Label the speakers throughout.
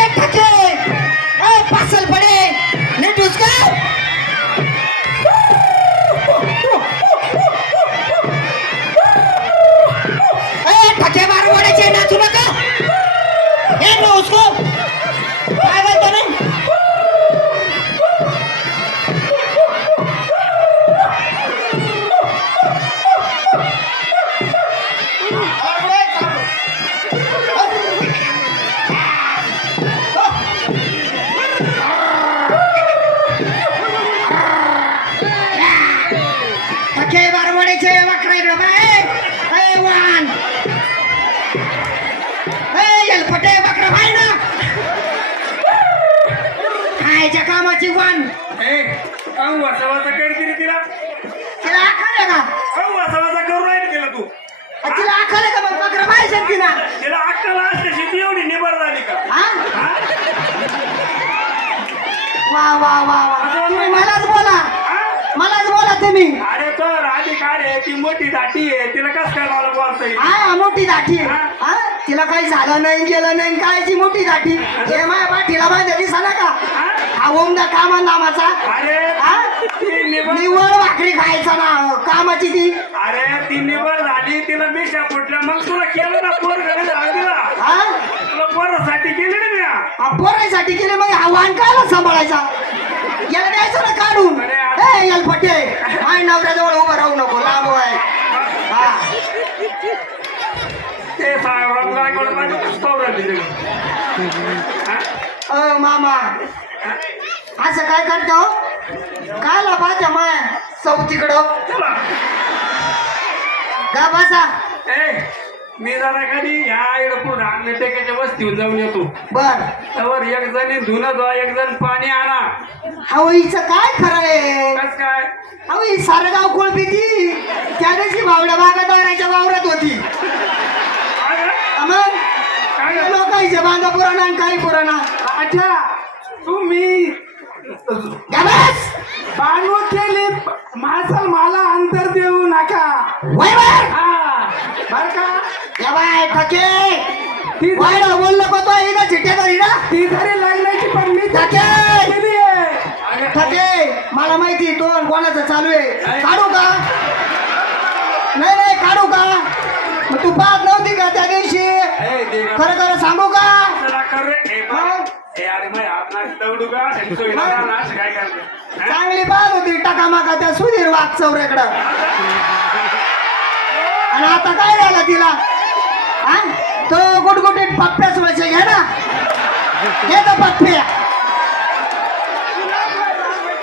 Speaker 1: ए ठके इकडं बाय. ए वान. ए एलपटे वक्र बाय ना. खायच्या कामाची वान.
Speaker 2: ए काऊ वाचा वाचा कर तिने तिला.
Speaker 1: तिला आखल का?
Speaker 2: वाचा वाचा करू राहील तिला तू.
Speaker 1: तिला आखल का मग? वक्र पाहिजे तिला.
Speaker 2: तिला अक्कल असते शेती एवढी निबर झाली का?
Speaker 1: वा वा वा वा. तुम्ही मलाच बोला? मलाच बोला तुम्ही.
Speaker 2: तर आधी काय आहे ती मोठी दाटी आहे. तिला कस काय मला बोलता येईल?
Speaker 1: हा मोठी दाठी आहे. हा तिला काही झालं नाही गेलं नाही कायची मोठी दाठी हे माझ्या पाठीला बांधली सणा का?
Speaker 2: हा?
Speaker 1: ओमदा कामा नामाचा
Speaker 2: अरे
Speaker 1: हा?
Speaker 2: ती
Speaker 1: निवड भाकरी खायचा ना कामाची ती.
Speaker 2: अरे ती निबर झाली तिला मिशा फुटल्या. मग तुला केलं ना पोर घरी तिला
Speaker 1: हा?
Speaker 2: तुला पोरासाठी केली ना मी?
Speaker 1: हा, पोरायसाठी केले मग आव्हान कायला सांभाळायचा? याला द्यायचं ना काढून? ए याल पटे माय नवऱ्याजवळ उभं राहू नको लांब आहे हा
Speaker 2: ते साहेब गायकवाड माझ्या पुस्तकावर राहिली तिला. हा?
Speaker 1: अ मामा असं काय करतो कायला पाहत्या माय चौथीकडं
Speaker 2: चला
Speaker 1: गा बसा
Speaker 2: ए मी जरा कधी ह्या इकडं आणले टेकाच्या वस्तीवर जाऊन येतो.
Speaker 1: बर.
Speaker 2: त्यावर एक जणी धुणं धुवा एक जण पाणी आणा.
Speaker 1: हवईचं काय खरं आहे?
Speaker 2: कस काय?
Speaker 1: हवई सारं गाव कोळपी ती त्या दिवशी भावड्या बागादाराच्या वावरात होती.
Speaker 2: अरे, काय झालं?
Speaker 1: लोकांचे बांधा पुराणा आणि काही पुराणा.
Speaker 2: अच्छा तुम्ही
Speaker 1: गबस
Speaker 2: बांधव केली मासल मला अंतर देऊ नका
Speaker 1: वय बर
Speaker 2: हा बर का
Speaker 1: ठके
Speaker 2: ती
Speaker 1: वय ना बोल नको तो इकडं चिट्ट्या कर इकडं
Speaker 2: ती जरी लग्नाची पण मी
Speaker 1: ठके
Speaker 2: केली आहे.
Speaker 1: मला माहिती तो कोणाचं चालू आहे. काढू का? नाही नाही काढू का? मग तू पाहत नव्हती का त्या दिवशी? खरं खरं सांगू का?
Speaker 2: हा?
Speaker 1: चांगली पाहत होती टकामाका त्या सुधीर वाघ चौऱ्याकडं. आणि आता काय झालं तिला? हा? तो गुटगुटीत पप्प्याच वळचे घे ना. घे तर पप्प्या.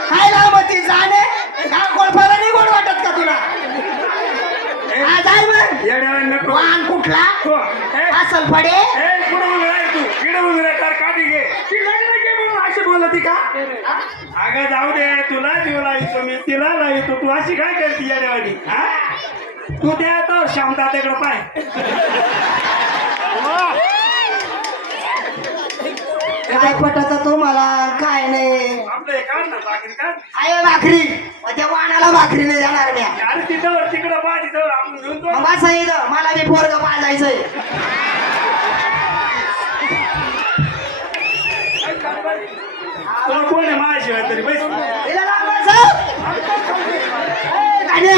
Speaker 1: काय लावती जाणे? का कोळपाला नाही गोड वाटत का तुला? हा जाय मग.
Speaker 2: येड्यावर नको
Speaker 1: वाहन कुठला?
Speaker 2: हो. ए,
Speaker 1: असल पडे
Speaker 2: ए, पुढे उभी राह तू. इकडे उभी राह तर काठी घे. ती घे म्हणून अशी बोलती का? अगं जाऊ दे तुला जीव लावितो मी तिला लावितो. तू अशी काय करते येड्यावानी? हा? तू त्या तर शांता तिकडे पाय.
Speaker 1: काय पटत तुम्हाला काय नाही.
Speaker 2: आपलं हे काढ ना भाकरी काढ.
Speaker 1: आहे भाकरी. मग त्या वाणाला भाकरी नाही जाणार मी.
Speaker 2: अरे तिथं तिकडं पा तिथं आपण घेऊन तो
Speaker 1: मग बसा इथं. मला बी पोरग पाजायचंय
Speaker 2: कोण आहे माझ्याशिवाय तरी? बैस.
Speaker 1: हिला लांब बसाव. ए, गाण्या,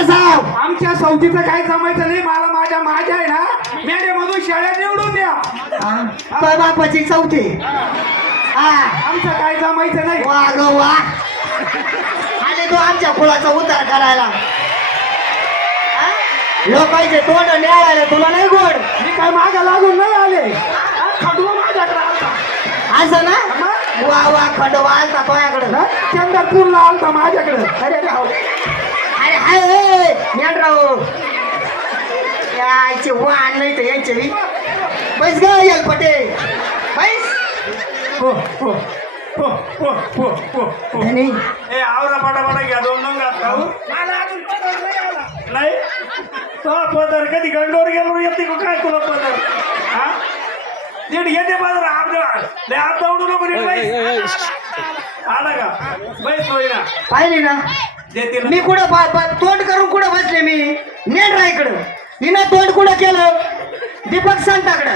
Speaker 1: बसाव.
Speaker 3: आमच्या सौतीचं काही जमायचं नाही मला माझ्या माझ्या आहे ना मेड्यामधून शेळ्या निवडून द्या.
Speaker 1: तो बापाची चौथी. हा.
Speaker 3: आमचं काय जमायचं नाही.
Speaker 1: वा ग वा. आले तो आमच्या कुळाचा उतार करायला. हा? लोकांचे तोंड न्यायाला तुला नाही गोड.
Speaker 3: मी काय मागा लागून नाही आले. खडूळ माझ्याकडे आलता.
Speaker 1: असं ना?
Speaker 3: मग?
Speaker 1: वा वा खंडवा आलता तोयाकडं
Speaker 3: हा, चंद्रपूरला आलता माझ्याकडे.
Speaker 1: अरे राव. अरे हाय मेंढराव यायचे वाहन नाही तर यांचे बी बैस ग यल पटे बैस
Speaker 2: हो हो हो हो हो हो हो
Speaker 1: नाही
Speaker 2: ए आवरा पटापटा घ्या दोन दोन घात खाऊ
Speaker 3: मला अजून पगार नाही आला.
Speaker 2: नाही तो पदर कधी गंडोर गेलो येते का काय तुला पदर हा नीट येते पदर आप लय आप दौडू नको नीट बैस आला का बैस होईना
Speaker 1: पाहिली ना मी कुठं बा- बा- तोंड करून कुठं बसले मी? नेट रायकडं हिनं तोंड कुठं केलं? दीपक सांगताकडं